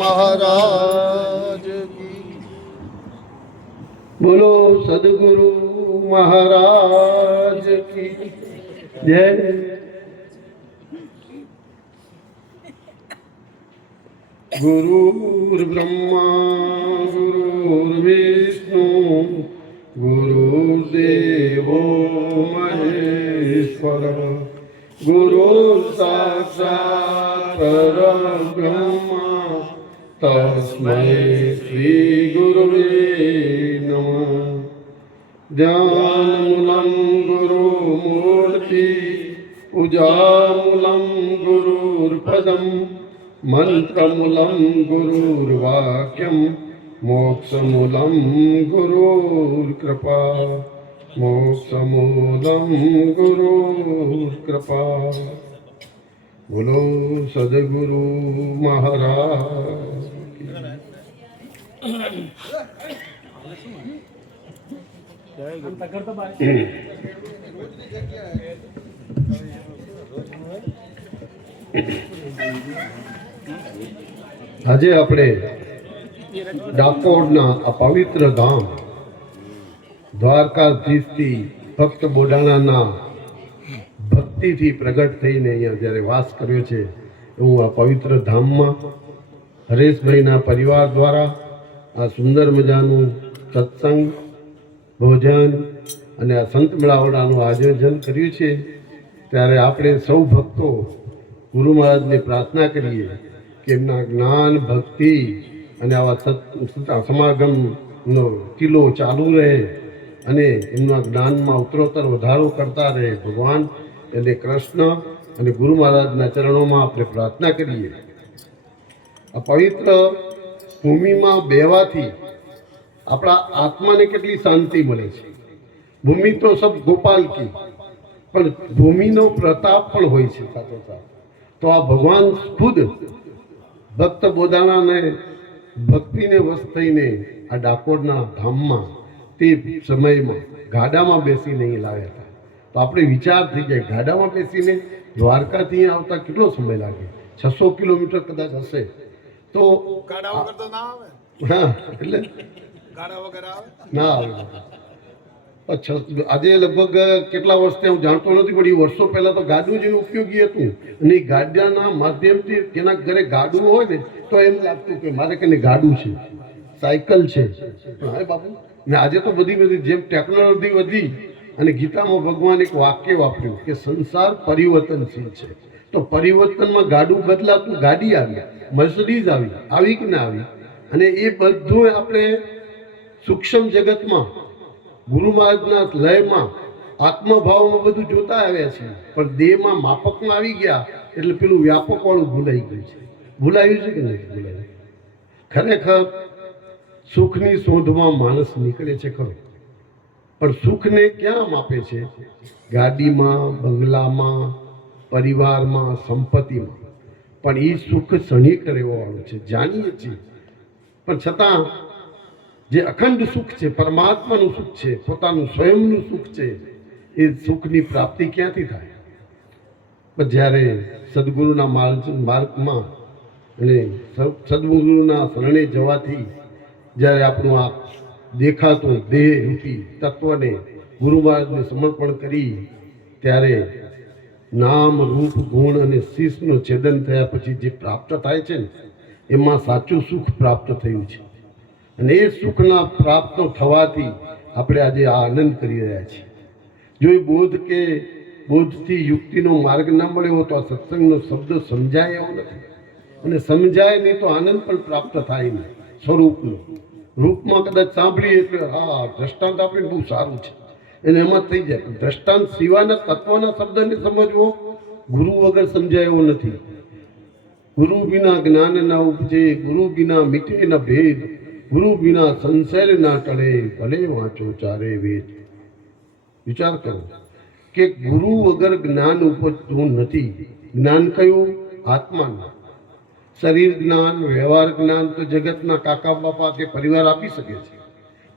महाराज की बोलो, सदगुरु महाराज की जय। गुरुर्ब्रह्मा गुरुर्विष्णु गुरुर्देवो महेश्वर गुरु साक्षात् परब्रह्म तस्मै श्री गुरुवे नमः। ध्यानमूलं गुरुमूर्ति पूजामूलं गुरुर्पदम् मंत्रमूलं गुरुर्वाक्यं मोक्षमूलं गुरुर्कृपा मोक्षमूलं गुरुर्कृपा। बोलो सद्गुरु महाराज। આજે આપણે ડાકોરના આ પવિત્ર ધામ દ્વારકાધીશથી ભક્ત બોડાણાના ભક્તિથી પ્રગટ થઈને અહીંયા જ્યારે વાસ કર્યો છે એવું આ પવિત્ર ધામમાં હરેશભાઈના પરિવાર દ્વારા આ સુંદર મજાનું સત્સંગ ભોજન અને આ સંત મેળાવડાનું આયોજન કર્યું છે। ત્યારે આપણે સૌ ભક્તો ગુરુ મહારાજને પ્રાર્થના કરીએ કે એમના જ્ઞાન ભક્તિ અને આવા સમાગમનો કિલ્લો ચાલુ રહે અને એમના જ્ઞાનમાં ઉત્તરોત્તર વધારો કરતા રહે। ભગવાન અને કૃષ્ણ અને ગુરુ મહારાજના ચરણોમાં આપણે પ્રાર્થના કરીએ। આ પવિત્ર ભૂમિમાં બેવાથી આપણા આત્માને કેટલી શાંતિ મળે છે। ભૂમિ તો સબ ગોપાલ કી, પણ ભૂમિનો પ્રતાપ પણ હોય છે સાથોસાથ। તો આ ભગવાન ખુદ ભક્ત બોદાણાને ભક્તિને વશ થઈને આ ડાકોરના ધામમાં તે સમયમાં ગાડામાં બેસીને અહીં લાવ્યા હતા। તો આપણે વિચાર થઈ જાય, ગાડામાં બેસીને દ્વારકાથી આવતા કેટલો સમય લાગે? 600 કિલોમીટર કદાચ હશે। તો ગાડા વગર તો ના આવે। હા, એટલે ગાડા વગર આવે ના આવે। આજે લગભગ કેટલા વર્ષથી હું જાણતો નથી, પણ એ વર્ષો પહેલા તો ગાડું જ ઉપયોગી હતું અને એ ગાડાના માધ્યમથી જેના ઘરે ગાડું હોય ને તો એમ લાગતું કે મારે કને ગાડું છે, સાયકલ છે। હા બાપુ, ને આજે તો બધી જેમ ટેકનોલોજી વધી અને ગીતામાં ભગવાન એક વાક્ય વાપર્યું કે સંસાર પરિવર્તનશીલ છે। તો પરિવર્તનમાં ગાડું બદલાતું, ગાડી આવી, મર્સિડીઝ આવી કે ના આવી? અને એ બધું આપણે સૂક્ષ્મ જગતમાં ગુરુ મહારાજના લયમાં આત્મભાવમાં બધું જોતા આવ્યા છે, પણ દેહમાં માપકમાં આવી ગયા એટલે પેલું વ્યાપક વાળું ભૂલાઈ ગયું છે। ભૂલાયું છે કે નથી ભૂલાયું? ખરેખર સુખની શોધમાં માણસ નીકળે છે ખરો, પણ સુખને ક્યાં માપે છે? ગાડીમાં, બંગલામાં, પરિવારમાં, સંપત્તિમાં। પણ એ સુખ ક્ષણિક રહેવાવાળું છે, જાણીએ છીએ, પણ છતાં જે અખંડ સુખ છે, પરમાત્માનું સુખ છે, પોતાનું સ્વયંનું સુખ છે, એ સુખની પ્રાપ્તિ ક્યાંથી થાય? પણ જ્યારે સદગુરુના માર્ગમાં અને સદગુરુના શરણે જવાથી જ્યારે આપણું આ દેખાતું દેહ રૂપી તત્વને ગુરુ મહારાજને સમર્પણ કરી, ત્યારે નામ રૂપ ગુણ અને શીશનું છેદન થયા પછી જે પ્રાપ્ત થાય છે ને, એમાં સાચું સુખ પ્રાપ્ત થયું છે। અને એ સુખના પ્રાપ્ત થવાથી આપણે આજે આ આનંદ કરી રહ્યા છીએ। જો એ બોધથી યુક્તિનો માર્ગ ન મળ્યો તો આ સત્સંગનો શબ્દ સમજાય એવો નથી, અને સમજાય નહીં તો આનંદ પણ પ્રાપ્ત થાય નહીં। સ્વરૂપનું રૂપમાં કદાચ સાંભળીએ એટલે હા દ્રષ્ટાંત આપણે બહુ સારું છે એને એમાં થઈ જાય, પણ દ્રષ્ટાંત સિવાયના તત્વના શબ્દને સમજવો ગુરુ વગર સમજાય એવો નથી। ગુરુ વિના જ્ઞાન ના ઉપજે, ગુરુ વિના મિટે ન ભેદ, ગુરુ વિના સંસાર ના ટળે, ભલે વાંચો ચારે વેદ। વિચાર કરો કે ગુરુ વગર જ્ઞાન ઉપજતું નથી। જ્ઞાન કયું? આત્માનું। શરીર જ્ઞાન, વ્યવહાર જ્ઞાન તો જગતના કાકા બાપા કે પરિવાર આપી શકે છે,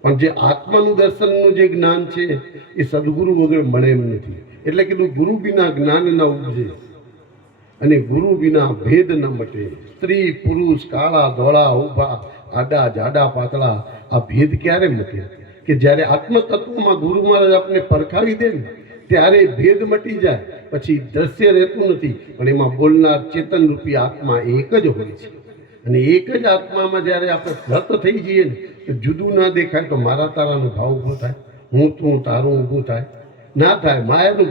પણ જે આત્માનું દર્શનનું જે જ્ઞાન છે એ સદગુરુ વગર મળે એમ નથી। એટલે કીધું ગુરુ વિના જ્ઞાન ના ઉપજે। અને ગુરુ વિના ભેદ ન મટે. સ્ત્રી પુરુષ, કાળા ધોળા, ઊભા આડા જાડા પાતળા, આ ભેદ ક્યારે મટે? કે જ્યારે આત્મતત્વમાં ગુરુ મહારાજ આપને પરખાવી દે ને ત્યારે ભેદ મટી જાય. પછી દ્રશ્ય રહેતું નથી, પણ એમાં બોલનાર ચેતન રૂપી આત્મા એક જ હોય છે. અને એક જ આત્મામાં જ્યારે આપણે રત થઈ જઈએ ને તો જુદું ના દેખાય તો મારા તારાનો ભાવ ઊભો થાય, હું તું તારું ઊભું થાય ના થાય. માયાનું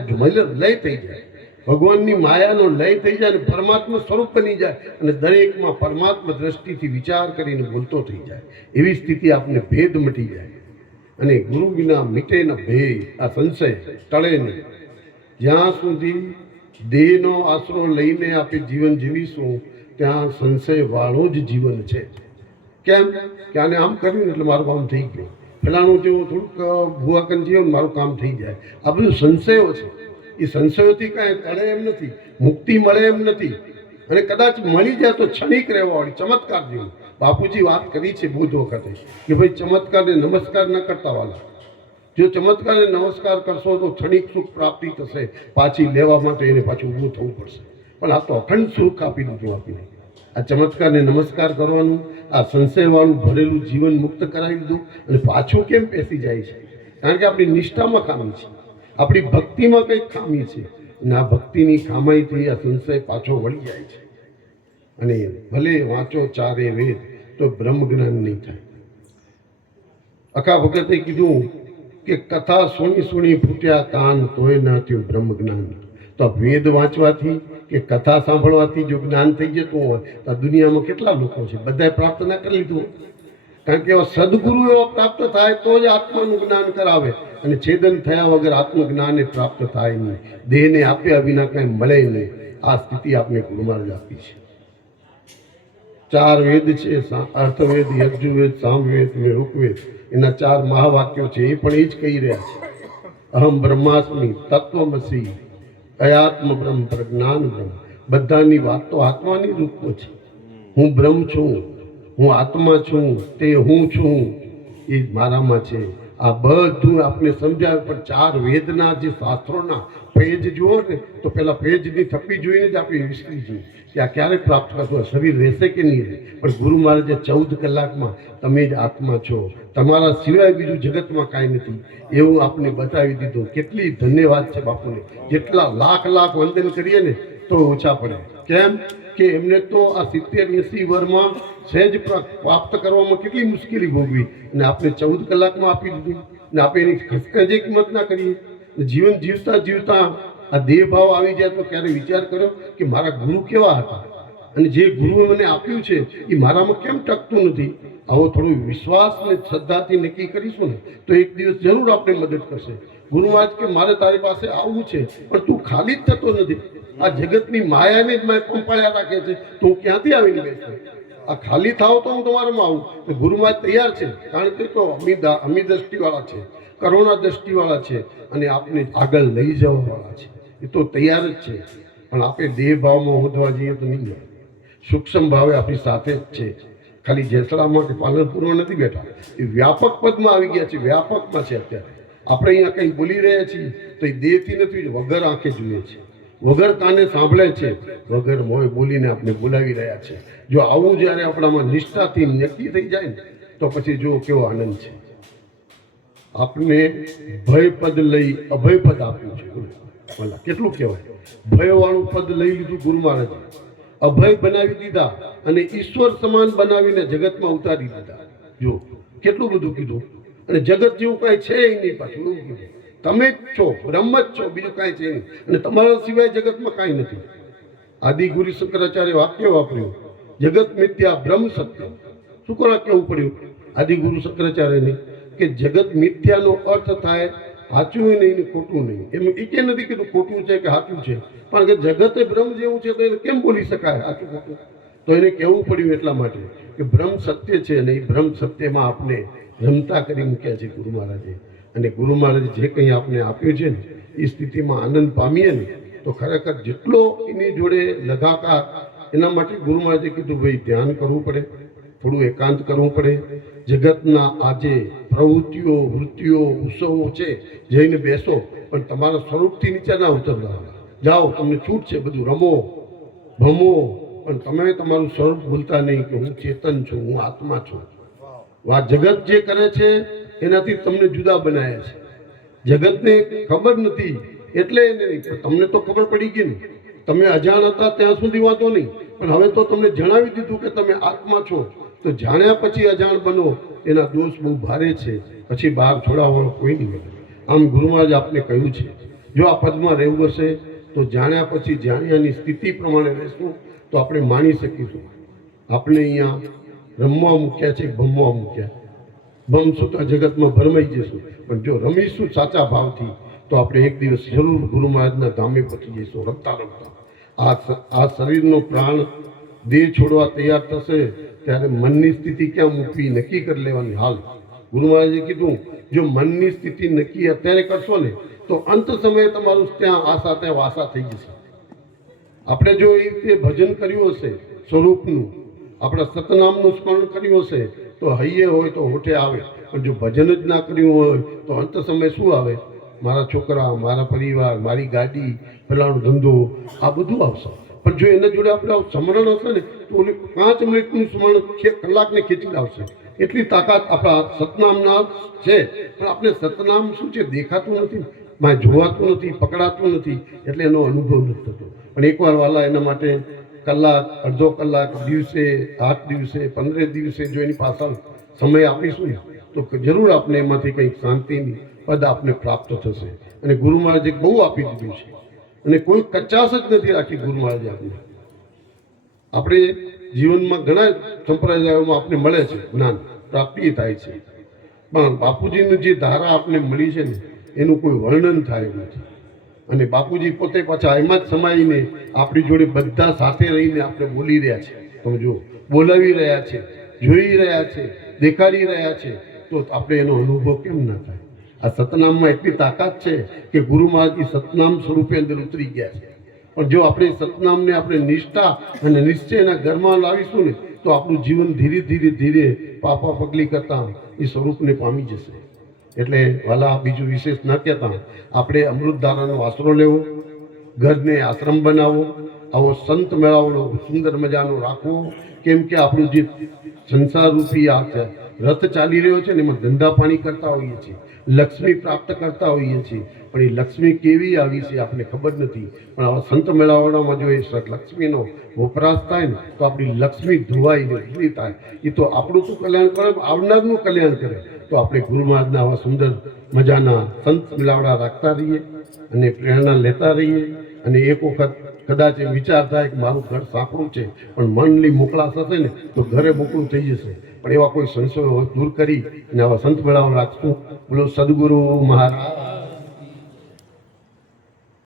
લય થઈ જાય, ભગવાનની માયાનો લય થઈ જાય અને પરમાત્મા સ્વરૂપ બની જાય અને દરેકમાં પરમાત્મા દ્રષ્ટિથી વિચાર કરીને બોલતો થઈ જાય. એવી સ્થિતિ આપને ભેદ મટી જાય. અને ગુરુ વિના મીટે ન ભેદ, આ સંશય ટળે નહીં. જ્યાં સુધી દેહનો આશરો લઈને આપણે જીવન જીવીશું ત્યાં સંશય વાળું જ જીવન છે. કેમ કે આને આમ કર્યું ને એટલે મારું કામ થઈ ગયું, પેલાનું જેવું થોડુંક ભૂવાકન જીવન મારું કામ થઈ જાય. આ બધું સંશયો છે. એ સંશયોથી કાંઈ ટળે એમ નથી, મુક્તિ મળે એમ નથી. અને કદાચ મળી જાય તો ક્ષણિક રહેવાવાળી ચમત્કાર જેવું. બાપુજી વાત કરી છે બુદ્ધ વખતે કે ભાઈ ચમત્કારને નમસ્કાર ન કરતા વાલા, જો ચમત્કારને નમસ્કાર કરશો તો ક્ષણિક સુખ પ્રાપ્તિ થશે, પાછી લેવા માટે એને પાછું ઊભું થવું પડશે. પણ આ તો અખંડ સુખ આપી દીધું આપીને. આ ચમત્કારને નમસ્કાર કરવાનું, આ સંશયવાળું ભરેલું જીવન મુક્ત કરાવી દીધું. અને પાછું કેમ પેસી જાય છે? કારણ કે આપણી નિષ્ઠામાં ખામી છે, આપણી ભક્તિમાં કંઈક ખામી છે. અને આ ભક્તિની ખામાઈથી આ સંશય પાછો વળી જાય છે. અને ભલે વાંચો ચારે વેદ તો બ્રહ્મ જ્ઞાન નહીં થાય. અખા ભગતે કીધું કે કથા સુણી ફૂટ્યા કાન તોય ના થયું બ્રહ્મ જ્ઞાન. તો વેદ વાંચવાથી કે કથા સાંભળવાથી જો જ્ઞાન થઈ જતું હોય તો દુનિયામાં કેટલા લોકો છે, બધાએ પ્રાપ્ત ના કરી લીધું. કારણ કે એવા સદગુરુ એવા પ્રાપ્ત થાય તો જ આત્માનું જ્ઞાન કરાવે. અને છેદન થયા વગર આત્મજ્ઞાન પ્રાપ્ત થાય નહીં, દેહને આપ્યા વિના કાંઈ મળે નહીં. આ સ્થિતિ આપણે ગુરુ મહારાજ આપી છે. ચાર વેદ છે, અર્થવેદ, યજુર્વેદ, સામવેદ અને ઋગ્વેદ. એના 4 મહાવાક્યો છે, એ પણ એ જ કહી રહ્યા છે. અહમ બ્રહ્માસ્મિ તત્વમસી, અયાત્મ બ્રહ્મ પ્રજ્ઞાન બ્રહ્મ. બધાની વાત તો આત્માની રૂપમાં છે. હું બ્રહ્મ છું, હું આત્મા છું, તે હું છું, એ મારામાં છે. આ બધું આપણે સમજાવે. પણ 4 વેદના જે શાસ્ત્રોના પેજ જુઓ ને તો પેલા પેજની થપ્પી જોઈને જ આપણે વિસરી જોઈએ કે આ ક્યારે પ્રાપ્ત કરશો, શરીર રહેશે કે નહીં રહે. પણ ગુરુ મહારાજે 14 કલાકમાં તમે જ આત્મા છો, તમારા સિવાય બીજું જગતમાં કાંઈ નથી એવું આપને બતાવી દીધું. કેટલી ધન્યવાદ છે બાપુને. જેટલા લાખ વંદન કરીએ ને તો ઓછા પડે. કેમ કે એમને તો આ 70-80 વર્ષમાં સહેજ પ્રાપ્ત કરવામાં કેટલી મુશ્કેલી ભોગવી અને આપણે 14 કલાકમાં આપી દીધું. ને આપણે એની ખસખસ કિંમત ના કરીએ. જીવન જીવતા આ દેહ ભાવ આવી જાય તો ક્યારે વિચાર કર્યો કે મારા ગુરુ કેવા હતા અને જે ગુરુએ મને આપ્યું છે એ મારામાં કેમ ટકતું નથી? આવો થોડો વિશ્વાસ ને શ્રદ્ધાથી નક્કી કરીશું ને તો એક દિવસ જરૂર આપણે મદદ કરશે. ગુરુ મહારાજ કે મારે તારી પાસે આવવું છે પણ તું ખાલી જ થતો નથી. આ જગતની માયાને જ મેં પંપાળ્યા રાખે છે, તો હું ક્યાંથી આવીને બેસું? આ ખાલી થાવ તો હું તમારામાં આવું. તો ગુરુ મહારાજ તૈયાર છે, કારણ કે તો અમી દ્રષ્ટિવાળા છે, કરુણા દ્રષ્ટિવાળા છે અને આપને આગળ લઈ જવાવાળા છે. એ તો તૈયાર જ છે. પણ આપણે દેહ ભાવમાં હોદવા જઈએ તો નહીં મળે. સૂક્ષ્મ ભાવે આપણી સાથે જ છે. ખાલી જેસડામાં કે પાલનપુરમાં નથી બેઠા, એ વ્યાપક પદમાં આવી ગયા છે, વ્યાપકમાં છે. અત્યારે આપણે અહીંયા કંઈ બોલી રહ્યા છીએ તો એ દેહથી નથી, વગર આંખે જોઈએ છે, વગર કાને સાંભળે છે, વગર મોંએ બોલીને આપણે બોલાવી રહ્યા છે. જો આવું જ્યારે આપણામાં નિષ્ઠાથી નક્કી થઈ જાય ને તો પછી જો કેવો આનંદ છે. આપને ભય પદ લઈ અભય પદ આપ્યું છે. ભલા કેટલું કહેવાય, ભયવાળું પદ લઈ લીધું ગુરુ મહારાજે, અભય બનાવી દીધા અને ઈશ્વર સમાન બનાવીને જગતમાં ઉતારી દીધા. જો કેટલું બધું કીધું. અને જગત જેવું કાંઈ છે નહીં, પાછું એવું કીધું તમે જ છો, બ્રહ્મ જ છો, બીજું કાંઈ છે નહીં. અને તમારા સિવાય જગતમાં કાંઈ નથી. આદિ ગુરુ શંકરાચાર્ય વાક્ય વાપર્યું, જગત મિથ્યા બ્રહ્મ સત્ય. શું કરવા કહેવું પડ્યું આદિ ગુરુ શંકરાચાર્યને કે જગત મિથ્યાનો અર્થ થાય સાચું નહીં ને ખોટું નહીં. એમ એ કે નથી કીધું ખોટું છે કે સાચું છે, પણ કે જગતે બ્રહ્મ જેવું છે તો એને કેમ બોલી શકાય સાચું ખોટું? તો એને કહેવું પડ્યું એટલા માટે કે બ્રહ્મ સત્ય છે અને એ બ્રહ્મ સત્યમાં આપણે રમતા કરી મૂક્યા છે ગુરુ મહારાજે. અને ગુરુ મહારાજે જે કંઈ આપણે આપ્યું છે ને એ સ્થિતિમાં આનંદ પામીએ ને તો ખરેખર જેટલો એની જોડે લગાકાર. એના માટે ગુરુ મહારાજે કીધું ભાઈ ધ્યાન કરવું પડે, થોડું એકાંત કરવું પડે. જગતના આજે પ્રવૃત્તિઓ વૃત્તિઓ ઉત્સવો છે, જઈને બેસો પણ તમારા સ્વરૂપથી નીચે ના ઉતરતા જાઓ, તમને છૂટ છે, બધું રમો ભમો, પણ તમે તમારું સ્વરૂપ ભૂલતા નહીં કે હું ચેતન છું, હું આત્મા છું. આ જગત જે કરે છે એનાથી તમને જુદા બનાવ્યા છે. જગતને ખબર નથી એટલે એને નહીં, પણ તમને તો ખબર પડી ગઈ ને. તમે અજાણ હતા ત્યાં સુધી વાંધો નહીં, પણ હવે તો તમને જણાવી દીધું કે તમે આત્મા છો, તો જાણ્યા પછી અજાણ બનો એના દોષ બહુ ભારે છે. પછી બહાર છોડાવવાનો કોઈ નહીં મળે. આમ ગુરુ મહારાજ આપને કહ્યું છે, જો આ પદમાં રહેવું હશે તો જાણ્યા પછી જાણ્યાની સ્થિતિ પ્રમાણે રહેશું તો આપણે માણી શકીશું. આપણે અહીંયા રમવા મૂક્યા છે, ભમવા મૂક્યા. ભમશું તો આ જગતમાં ભરમાઈ જઈશું, પણ જો રમીશું સાચા ભાવથી તો આપણે એક દિવસ જરૂર ગુરુ મહારાજના ધામે પહોંચી જઈશું. રમતા રમતા આ શરીરનો પ્રાણ દેહ છોડવા તૈયાર થશે ત્યારે મનની સ્થિતિ ક્યાં મૂકવી નક્કી કરી લેવાની. હાલ ગુરુ મહારાજે કીધું, જો મનની સ્થિતિ નક્કી અત્યારે કરશો ને તો અંત સમયે તમારું ત્યાં આશા ત્યાં વાસા થઈ જશે. આપણે જો એ રીતે ભજન કર્યું હશે સ્વરૂપનું, આપણા સતનામનું સ્મરણ કર્યું હશે તો હૈયે હોય તો હોઠે આવે. પણ જો ભજન જ ના કર્યું હોય તો અંત સમય શું આવે? મારા છોકરા, મારા પરિવાર, મારી ગાડી, પેલાનો ધંધો, આ બધું આવશે. પણ જો એના જોડે આપણે સ્મરણ હશે ને તો ઓલી 5 મિનિટનું સ્મરણ કલાકને ખેંચી લાવશે. એટલી તાકાત આપણા સતનામના છે. પણ આપણે સતનામ શું છે? દેખાતું નથી, માં જોવાતું નથી, પકડાતું નથી, એટલે એનો અનુભવ નથી થતો. પણ એકવાર વાલા એના માટે કલાક, અડધો કલાક, દિવસે, 8 દિવસે, 15 દિવસે જો એની પાછળ સમય આપીશું ને તો જરૂર આપણે એમાંથી કંઈક શાંતિની પદ આપને પ્રાપ્ત થશે. અને ગુરુ મહારાજે બહુ આપી દીધું છે અને કોઈ કચાશ જ નથી રાખી ગુરુ મહારાજે આપને. આપણે જીવનમાં ઘણા સંપ્રદાયોમાં આપણે મળે છે, જ્ઞાન પ્રાપ્તિ થાય છે, પણ બાપુજીની જે ધારા આપને મળી છે ને એનું કોઈ વર્ણન થાય નથી. અને બાપુજી પોતે પાછા એમાં જ સમાઈને આપણી જોડે બધા સાથે રહીને આપણે બોલી રહ્યા છે. તમે જો બોલાવી રહ્યા છે, જોઈ રહ્યા છે, દેખાડી રહ્યા છે, તો આપણે એનો અનુભવ કેમ ના થાય? આ સતનામમાં એટલી તાકાત છે કે ગુરુ મહારાજ સતનામ સ્વરૂપે અંદર ઉતરી ગયા છે. પણ જો આપણે સતનામને આપણે નિષ્ઠા અને નિશ્ચયના ઘરમાં લાવીશું ને તો આપણું જીવન ધીરે ધીરે ધીરે પાપા પગલી કરતા એ સ્વરૂપને પામી જશે. એટલે વાલા બીજું વિશેષ ન કહેતા આપણે અમૃતધારાનો આશરો લેવો, ઘરને આશ્રમ બનાવો, આવો સંત મેળાવડો સુંદર મજાનો રાખવો. કેમ કે આપણું જે સંસાર રૂપી આ રથ ચાલી રહ્યો છે ને એમાં ધંધા પાણી કરતા હોઈએ છીએ, લક્ષ્મી પ્રાપ્ત કરતા હોઈએ છીએ, પણ એ લક્ષ્મી કેવી આવી છે આપણને ખબર નથી. પણ આવા સંત મેળાવડામાં જો એ લક્ષ્મીનો વપરાશ થાય ને તો આપણી લક્ષ્મી ધોવાઈ એટલી થાય. એ તો આપણું તો કલ્યાણ કરે, આવનારનું કલ્યાણ કરે. તો આપણે ગુરુ મહારાજના આવા સુંદર મજાના સંત મેળાવડા રાખતા રહીએ અને પ્રેરણા લેતા રહીએ. અને એક વખત કદાચ એ વિચાર થાય કે મારું ઘર સાંકડું છે પણ મનની મોકળાશ હશે ને તો ઘરે મોકળું થઈ જશે. પણ એવા કોઈ સંશયો દૂર કરી અને આવા સંત મેળાવડા રાખશું. બોલો સદગુરુ મહારાજ.